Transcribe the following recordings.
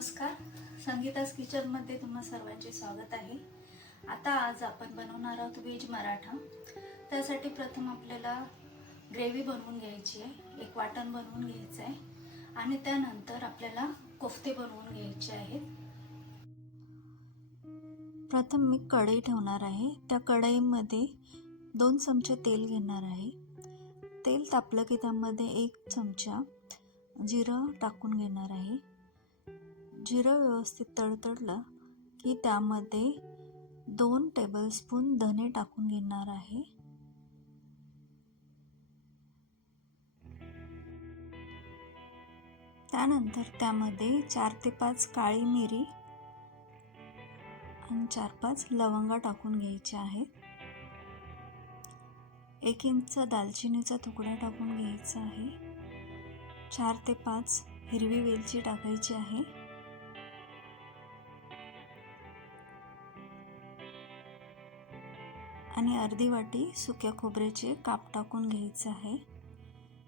नमस्कार, संगीताज किचनमध्ये तुम्हा सर्वांचे स्वागत आहे। आता आज आपण बनवणार आहोत व्हेज मराठा। त्यासाठी प्रथम आपल्याला ग्रेव्ही बनवून घ्यायची आहे, एक वाटण बनवून घ्यायचं आहे आणि त्यानंतर आपल्याला कोफ्ते बनवून घ्यायचे आहेत। प्रथम मी कढई ठेवणार आहे, त्या कढईमध्ये 2 चमचे तेल घेणार आहे। तेल तापलं की त्यामध्ये 1 चमचा जिरं टाकून घेणार आहे। जिरं व्यवस्थित तडतडलं की त्यामध्ये 2 टेबलस्पून धने टाकून घेणार आहे। त्यानंतर त्यामध्ये 4 ते 5 काळी मिरी आणि 4-5 लवंगा टाकून घ्यायच्या आहेत। 1 इंच दालचिनीचा तुकडा टाकून घ्यायचा आहे। 4 ते 5 हिरवी वेलची टाकायची आहे। आणि अर्धी वाटी सुक्या खोबऱ्याचे काप टाकून घ्यायचे आहे।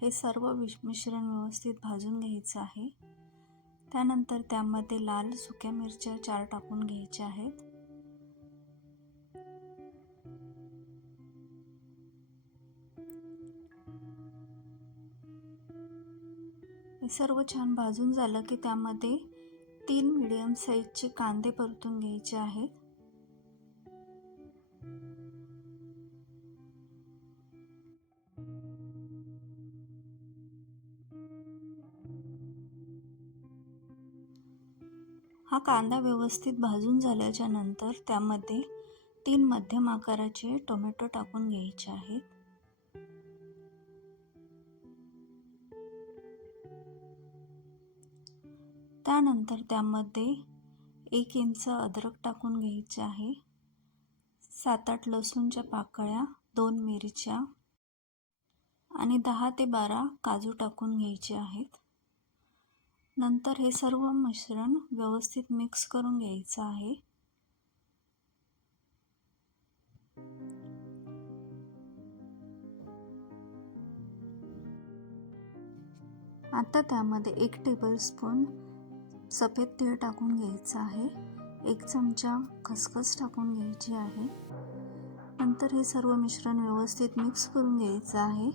हे सर्व मिश्रण व्यवस्थित भाजून घ्यायचं आहे। त्यानंतर त्यामध्ये लाल सुक्या मिरच्या 4 टाकून घ्यायच्या आहेत। हे सर्व छान भाजून झालं की त्यामध्ये 3 मीडियम साईजचे कांदे परतून घ्यायचे आहेत। हा कांदा व्यवस्थित भाजून झाल्याच्या नंतर त्यामध्ये 3 मध्यम आकाराचे टोमॅटो टाकून घ्यायचे आहेत। त्यानंतर त्यामध्ये 1 इंच अद्रक टाकून घ्यायचे आहे। 7-8 लसूणच्या पाकळ्या, 2 मिरच्या आणि 10 ते 12 काजू टाकून घ्यायचे आहेत। नंतर हे सर्व मिश्रण व्यवस्थित मिक्स करून घ्यायचं आहे। आता त्यामध्ये 1 टेबलस्पून सफेद तीळ टाकून घ्यायचं आहे। 1 चमचा खसखस टाकून घ्यायची आहे। नंतर हे सर्व मिश्रण व्यवस्थित मिक्स करून घ्यायचं आहे।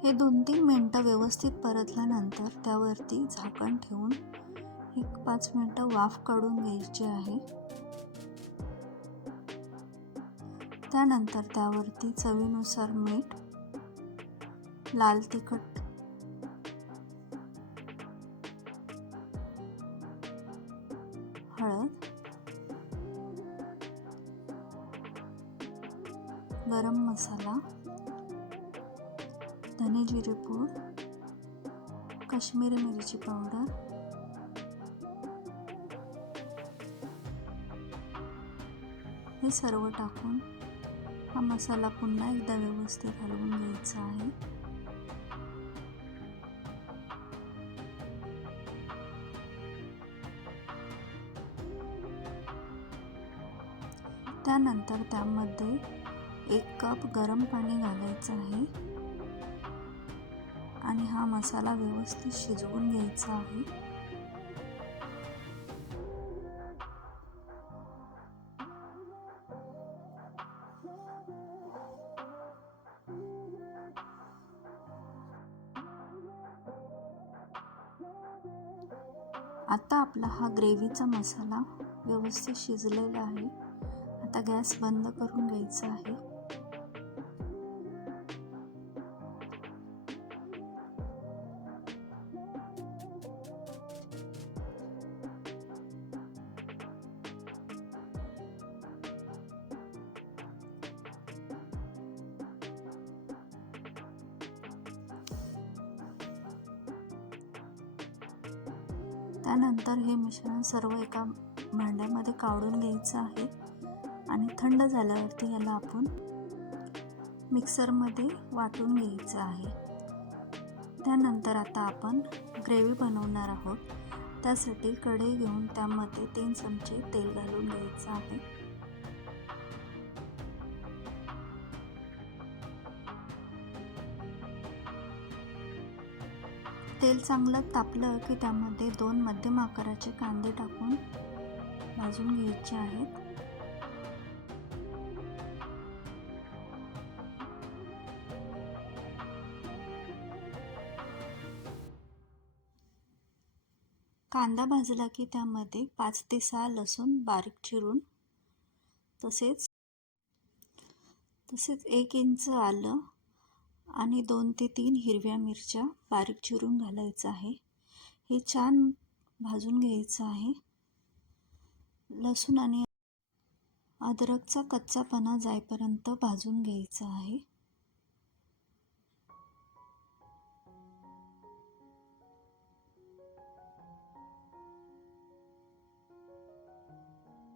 हे 2-3 मिनिटं व्यवस्थित परतल्यानंतर त्यावरती झाकण ठेवून 1-5 मिनिटं वाफ काढून घ्यायची आहे। त्यानंतर त्यावरती चवीनुसार मीठ, लाल तिखट, हळद, गरम मसाला, धने जिरे पूड, काश्मीरी मिरची पावडर, हे सर्व टाकून हा मसाला पुन्हा एकदा व्यवस्थित हलवून घ्यायचा आहे। त्यानंतर त्यामध्ये 1 कप गरम पाणी घालायचं आहे आणि हा मसाला व्यवस्थित शिजवून घ्यायचा आहे। आता आपला हा ग्रेव्हीचा मसाला व्यवस्थित शिजलेला आहे। आता गॅस बंद करून घ्यायचा आहे। त्यानंतर हे मिश्रण सर्व एका भांड्यामध्ये काढून घ्यायचं आहे आणि थंड झाल्यावरती याला आपण मिक्सरमध्ये वाटून घ्यायचं आहे। त्यानंतर आता आपण ग्रेव्ही बनवणार आहोत। त्यासाठी कढई घेऊन त्यामध्ये 3 चमचे तेल घालून घ्यायचं आहे. तेल चांगलं तापलं की त्यामध्ये 2 मध्यम आकाराचे कांदे टाकून भाजून घ्यायचे आहेत. कांदा भाजला की त्यामध्ये 5 ते 6 लसूण बारीक चिरून, तसेच 1 इंच आलं आणि 2 ते 3 हिरव्या मिरच्या बारीक चिरून घालायचं आहे. हे छान भाजून घ्यायचं आहे. लसूण आणि अद्रकचा कच्चापणा जाईपर्यंत भाजून घ्यायचा आहे.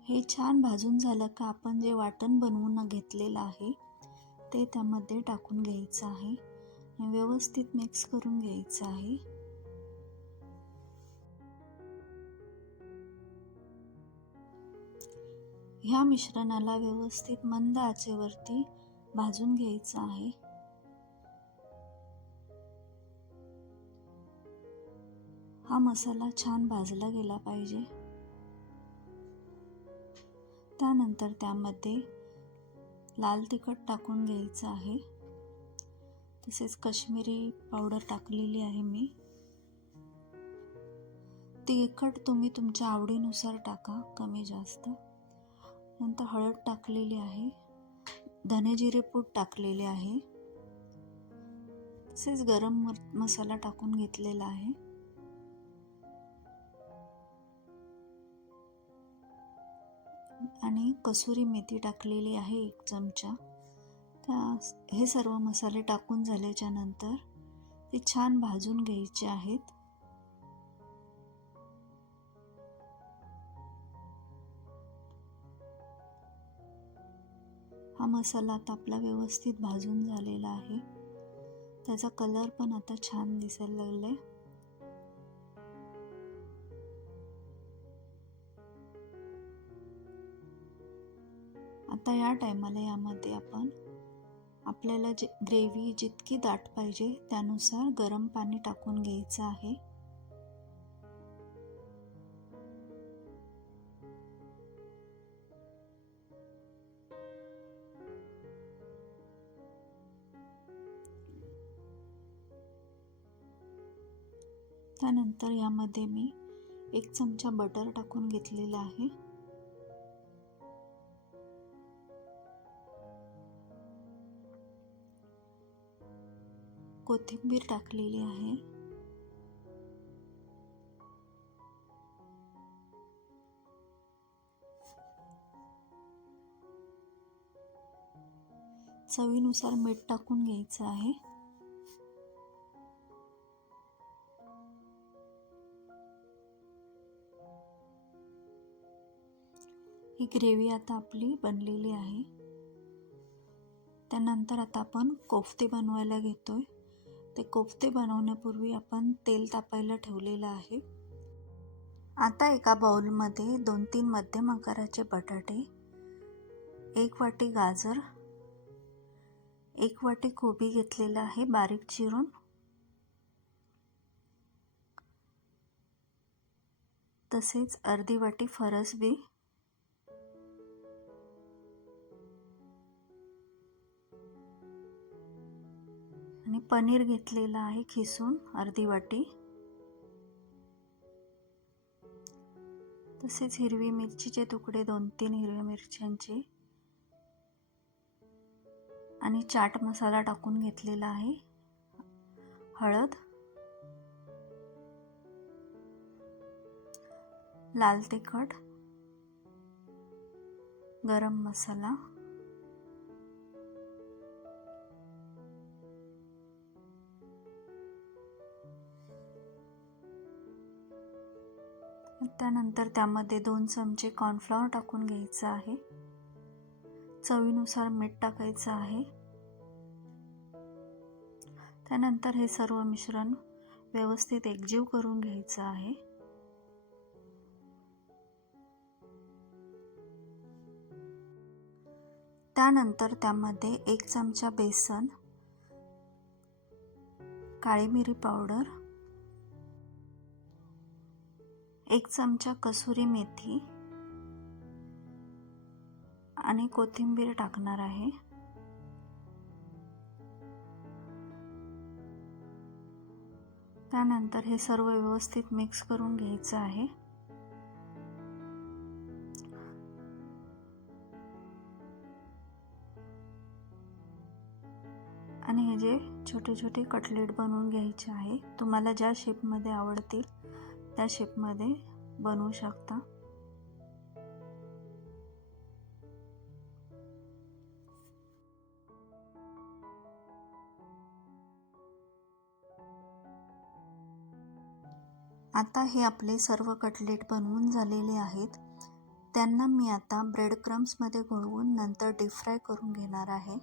हे छान भाजून झालं का आपण जे वाटण बनवून घेतलेलं आहे ते त्यामध्ये टाकून घ्यायचं आहे आणि व्यवस्थित मिक्स करून घ्यायचं आहे. ह्या मिश्रणाला व्यवस्थित मंद आचेवरती भाजून घ्यायचं आहे. हा मसाला छान भाजला गेला पाहिजे. त्यानंतर त्यामध्ये लाल तिखट टाकून घ्यायचं आहे. तसेच काश्मीरी पावडर टाकलेली आहे मी. तिखट तुम्ही तुमच्या आवडीनुसार टाका, कमी जास्त. नंतर हळद टाकलेली आहे, धने जिरे पूड टाकलेले आहे, तसेच गरम मसाला टाकून घेतलेला आहे. आणि कसुरी मेथी टाकलेली आहे 1 चमचा. हे सर्व मसाले टाकून झाल्याच्या नंतर ते छान भाजून घ्यायचे आहेत. हा मसाला आता आपला व्यवस्थित भाजून झालेला आहे. त्याचा कलर पण आता छान दिसायला लागलाय. आता या टायमाला यामध्ये आपण आपल्याला ग्रेव्ही जितकी दाट पाहिजे त्यानुसार गरम पाणी टाकून घ्यायचं आहे. त्यानंतर यामध्ये मी 1 चमचा बटर टाकून घेतलेला आहे. कोथिंबीर टाकलेली आहे. चवीनुसार मीठ टाकून घ्यायचं आहे. ही ग्रेव्ही आता आपली बनलेली आहे. त्यानंतर आता आपण कोफ्ते बनवायला घेतोय. ते कोफ्ते बनवण्यापूर्वी आपण तेल तापायला ठेवलेलं आहे. आता एका बाउलमध्ये 2-3 मध्यम आकाराचे बटाटे, 1 वाटी गाजर, 1 वाटी कोबी घेतलेला आहे बारीक चिरून, तसेच अर्धी वाटी फरसबी, आणि पनीर घेतलेला आहे खिसून अर्धी वाटी, तसेच हिरवी मिरचीचे तुकडे 2-3 हिरव्या मिरच्यांचे, आणि चाट मसाला टाकून घेतलेला आहे. हळद, लाल तिखट, गरम मसाला, त्यानंतर त्यामध्ये 2 चमचे कॉर्नफ्लॉवर टाकून घ्यायचं आहे. चवीनुसार मीठ टाकायचं आहे. त्यानंतर हे सर्व मिश्रण व्यवस्थित एकजीव करून घ्यायचं आहे. त्यानंतर त्यामध्ये 1 चमचा बेसन, काळी मिरी पावडर, 1 चमचा कसुरी मेथी आणि कोथिंबीर टाकणार आहे. त्यानंतर हे सर्व व्यवस्थित मिक्स करून घ्यायचं आहे. आणि हे जे छोटे छोटे कटलेट बनवून घ्यायचे आहे. तुम्हाला ज्या शेपमध्ये आवडतील त्या शेपमध्ये बनवू शकता. आता हे आपले सर्व कटलेट बनवून झालेले आहेत. त्यांना मी आता ब्रेड क्रम्समध्ये घोळवून नंतर डीप फ्राय करून घेणार आहे.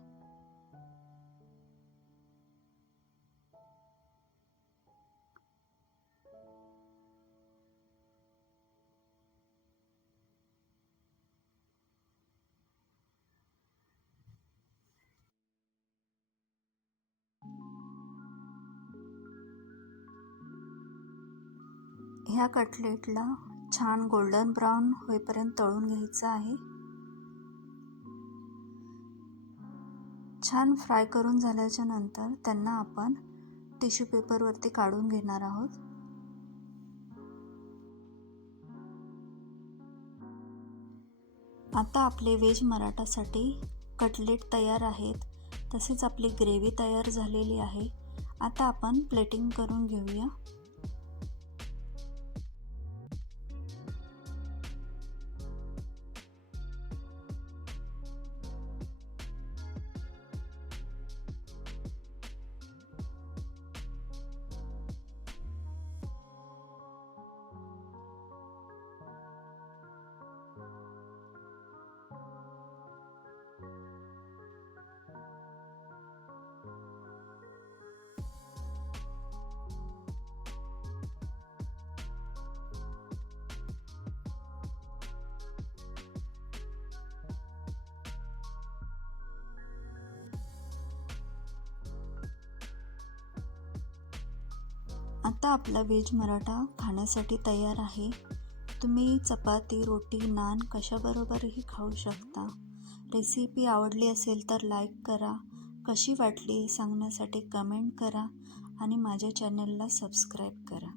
ह्या कटलेटला छान गोल्डन ब्राऊन होईपर्यंत तळून घ्यायचं आहे. छान फ्राय करून झाल्याच्या नंतर त्यांना आपण टिश्यू पेपरवरती काढून घेणार आहोत. आता आपले व्हेज मराठासाठी कटलेट तयार आहेत. तसेच आपली ग्रेव्ही तयार झालेली आहे. आता आपण प्लेटिंग करून घेऊया. आता आपला व्हेज मराठा खाण्यासाठी तयार आहे. तुम्ही चपाती, रोटी, नान कशाबरोबरही खाऊ शकता. रेसिपी आवडली असेल तर लाईक करा. कशी वाटली हे सांगण्यासाठी कमेंट करा आणि माझ्या चॅनलला सबस्क्राईब करा.